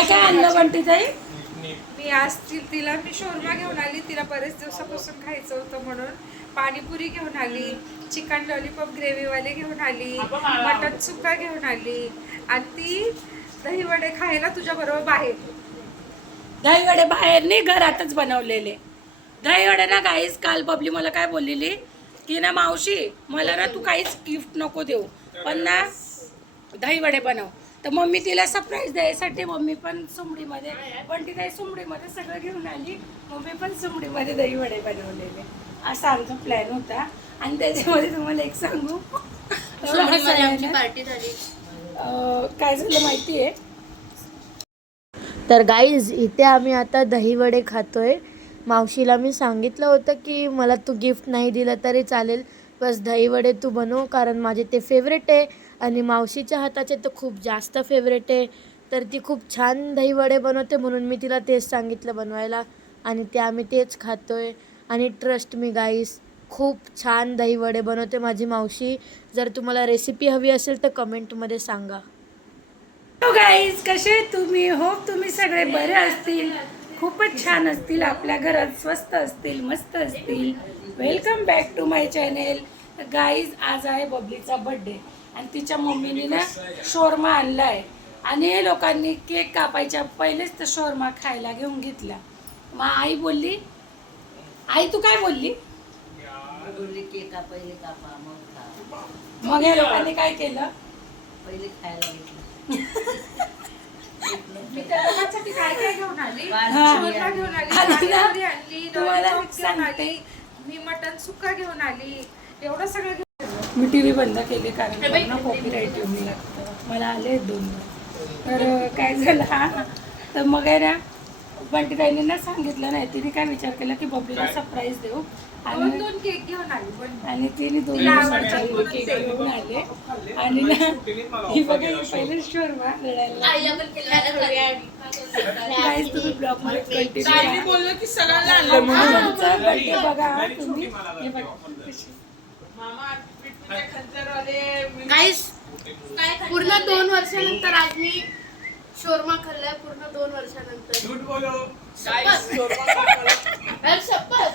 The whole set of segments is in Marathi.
काय काय आणलं बंटी ताई? मी आज तिला मी शोरमा घेऊन आली, तिला बरेच दिवसापासून खायचं होतं म्हणून. पाणीपुरी घेऊन आली, चिकन लॉलीपॉप ग्रेव्हीवाले घेऊन आली, मटन सुक्का घेऊन आली आणि ती दही वडे खायला तुझ्या बरोबर बाहेर. दही वडे बाहेर नाही, घरातच बनवलेले दही वडे ना गाईस. काल बबली मला काय बोललेली की ना मावशी मला ना तू काहीच गिफ्ट नको देऊ, पण ना दही वडे बनव. तर मम्मी तिला सरप्राईज द्यायसाठी मम्मी पण सुमडीमध्ये, बंटी ताई सुमडीमध्ये सगळं घेऊन आली, मम्मी पण सुमडीमध्ये दही वडे बनवलेले. असा आमचा प्लॅन होता. आणि त्याच्यामध्ये तुम्हाला एक सांगू, पार्टी झाली. काय झालं माहिती आहे? तर गाईज इथे आम्ही आता दहीवडे खातोय. मावशीला मी सांगितलं होतं की मला तू गिफ्ट नाही दिलं तरी चालेल, बस दहीवडे तू बनव, कारण माझे ते फेवरेट आहे आणि मावशीच्या हाताचे तर खूप जास्त फेवरेट आहे. तर ती खूप छान दहीवडे बनवते म्हणून मी तिला तेच सांगितलं बनवायला आणि ते आम्ही तेच खातोय. आणि ट्रस्ट मी गाईस, खूप छान दहीवडे बनवते माझी मावशी. जर तुम्हाला रेसिपी हवी असेल तर कमेंटमध्ये सांगा. हॅलो गाईज, कसे तुम्ही? होप तुम्ही सगळे बरे असतील, खूपच छान असतील, आपल्या घरात स्वस्त असतील, मस्त असतील. Welcome back to my channel. Guys आज आहे बबलीचा बर्थडे आणि तिच्या मम्मीने ना शोरमा आणलाय आणि लोकांनी केक कापायच्या पहिलेच तर शोरमा खायला घेऊन घेतला. मग आई बोलली, आई तू काय बोलली? केका पहिले कापा मग खा. मग या लोकांनी काय केलं? पहिले खायला घेतलं. मी त्या लोकांसाठी काय काय घेऊन आली, हा. शोरमा घेऊन आली, आणि ना, पाणीपुरी आणली, तुम्हाला लॉलीपॉप घेऊन सांगते. आली, मी मटन सुक्का घेऊन आली, एवढं सगळं घेऊन. मी टी व्ही बंद केली कारण ना कॉपीराईट येऊन लागतं. मला आले 2. तर काय झालं हा, तर मग आहे ना बंटी ताईने ना सांगितलं नाही, तिने काय विचार केला की बबलीला सरप्राईज देऊ आणि दोन केक घेऊन आली पण आणि तिने 2 तिला दिवसांच्या आवडतं केक घेऊन आले. आणि ना ही बघा ही पहिले शोरमा रडायला आईला पण केलं. गाईज तुम्ही ब्लॉग मध्ये कंटिन्यू बोललो की सगळ्यांना आणलं बर्थडे बघा तुम्ही. हे बघा कशी. मामा पिठीचे खंजरवाले गाईस पूर्ण 2 वर्षानंतर आज मी शोरमा खाल्लाय. पूर्ण 2 वर्षानंतर. झूठ बोलो अरे शपथ.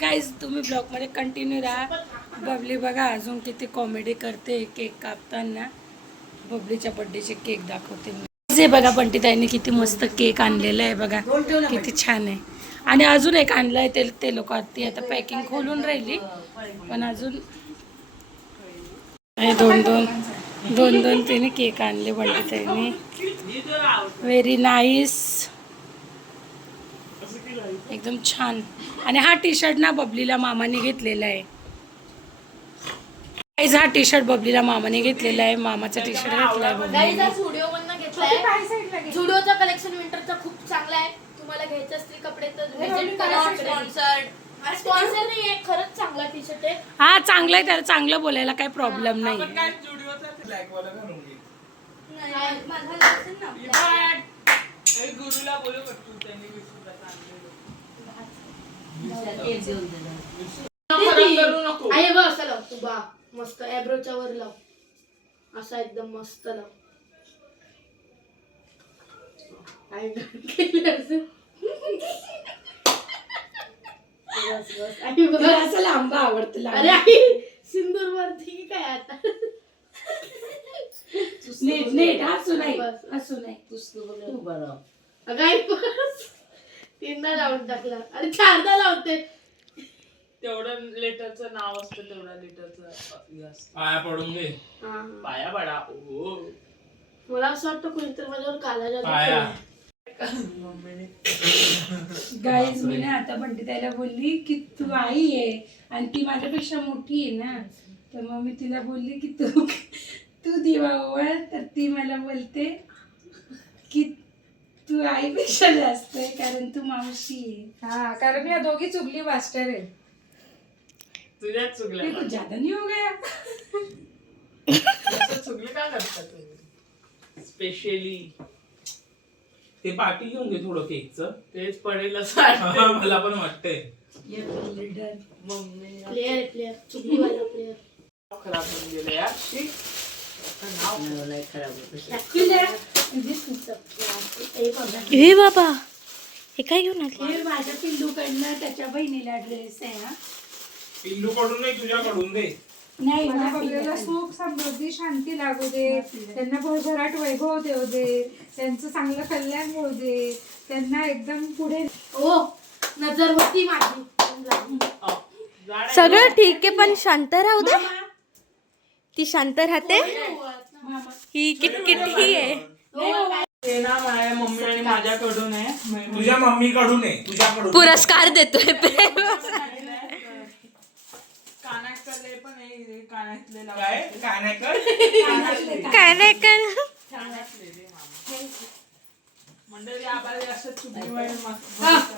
गाईज तुम्ही ब्लॉग मध्ये कंटिन्यू राहा. बबली बघा अजून किती कॉमेडी करते केक कापताना. बबलीच्या बर्थडेचे केक दाखवते मी. हे बघा बंटी ताईने किती मस्त केक आणलेला आहे बघा, किती छान आहे. आणि अजून एक आणलंय ते लोक ती आता पॅकिंग खोलून राहिली, पण अजून दोन तिने केक आणले बंटी ताईने. व्हेरी नाईस, एकदम छान. आणि हा टी शर्ट ना बबलीला मामाने घेतलेला आहे. हा टी शर्ट बबलीला मामाने घेतलेला आहे. मामाचा टी शर्ट घेतलाय गाईस बबलीने. आज झुडिओ मधनं घेतलाय. झुडिओचा कलेक्शन विंटरचा खूप चांगला आहे. तुम्हाला घ्यायचे असतील कपडे तर विजिट करा. स्पॉन्सर नाही आहे, खरंच चांगला टी शर्ट आहे. हा चांगलं आहे, त्याला चांगलं बोलायला काही प्रॉब्लेम नाही. काय जुडिओचा ब्लॅक वाला घालून घे. माझा लायसन ना आपला. हे गुरुला बोलू का तू, त्यांनी विसरला केक देऊन दिला. खराब करू नको. आई बघ असं लाव तू बा, मस्त एब्रोच्या वर लाव, असा एकदम मस्त लाव. आई केलं असं. आई बघ. तुला असं लांब आवडतं अरे लांब. आई सिंदूर वरती की काय आता. नीट हसू नाही, हसू नाही. तू बनव. अगं आई बस. 3दा लावून टाकला. अरे 4दा लावते. तेवढं लिटरचं नाव असतं, तेवढा लिटरचं पाया पडून घे. हा. पाया पडा. ओ मला असं वाटतं कोणीतरी माझ्यावर काला पाया. गाईज मी ना आता बंटी ताईला बोलली की तू आई आहे आणि ती माझ्यापेक्षा मोठी आहे ना, तर मग मी तिला बोलली की तू दिवा ओवाळ, तर ती मला बोलते की तू आईपेक्षा जास्त आहे कारण तू मावशी आहे. हा, कारण या दोघी चुगली मास्टर आहे. तुझ्याच चुकल्या. ते कुछ ज्यादा नहीं हो गया. असं चुकले का करतात तुम्ही स्पेशली? ते पार्टी घेऊन घे थोडं केकचं, तेच पडेल असं वाटतंय. मला पण वाटतंय. मम्मी प्लेयर चुकीवाला प्लेयर खराब होऊन गेलं यार. शी. नाव नाही खराब होतं. Actually, हे बाबा हे काय घेऊन आले हे माझ्या पिल्लूकडनं त्याच्या बहिणीला ड्रेस आहे हा. पिल्लू कडून नाही तुझ्याकडून दे. नाही माझ्या मला बघलेला सुख समृद्धी शांती लागू दे, त्यांना भरभराट वैभव देऊ दे, त्यांचं चांगलं कल्याण होऊ दे, त्यांना एकदम पुढे नजर होती माझी झाड आहे. सगळं ठीक आहे पण शांत राहू दे ती शांत राहते ही किटकिटी आहे ते ना माझ्या मम्मी आणि माझ्याकडून आहे. तुझ्या मम्मीकडून आहे, तुझ्याकडून पुरस्कार देतोय प्रेम कानातले पण आहे, कानातले काय कानाकर काय नाही कर कानातले रे मामा. मंडळी आभारी असं चुकलीमुळे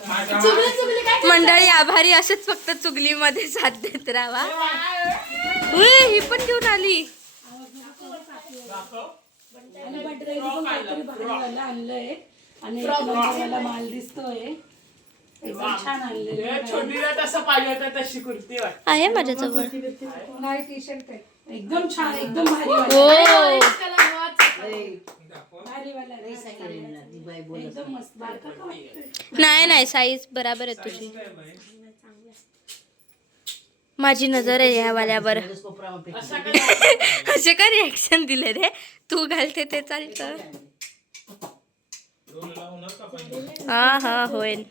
माझ्या मंडळी आभारी असेच फक्त चुगलीमध्ये साथ देत राहा उय, ही पण घेऊन आली दाखव. आणि बड्रेने पण काहीतरी भारीवाला आणलंय आणि एक नंबरवाला माल दिसतोय. एकदम छान आणलेलं आहे. छोटीला तसं पाहिजे होतं तशी कुर्ती वाटते. आहे माझ्याजवळ नाही टी शर्ट आहे. एकदम छान एकदम भारीवाला हो भारीवाला आहे. दिवाळी बोलत एकदम मस्त बारका का वाटतोय? नाही नाही साईज बराबर आहे तुझी माझी नजर आहे ह्या वाल्यावर असं काय असे का रिॲक्शन दिले रे तू घालते ते चालतं हा हा होईल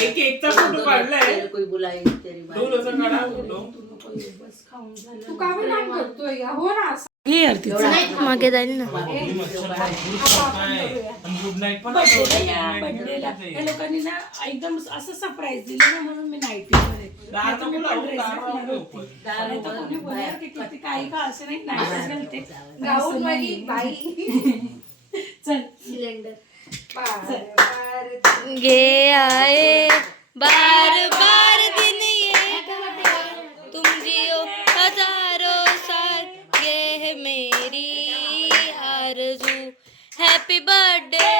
एक एकचा फोटो काढलाय. कोई बुलाई तेरी बाई. डोलचा काढा फोटो. बस खाऊन झालं. तू का बरं काम करतोय हो ना असं. हे यार तिचं. मागे जाईल ना गुड नाईट पण बड्डेला त्या लोकांनी ना एकदम असं सरप्राईज दिलं ना म्हणून मी नाईटी मध्ये दारू लावून नाही तर कोणी बोलणार की किती काही का असं नाही नाईटीच घालते गाऊन वाली बाई. चल गे आए बार बार दिन ये तुम जियो हजारों साल ये है मेरी आरज़ू हैप्पी बर्थडे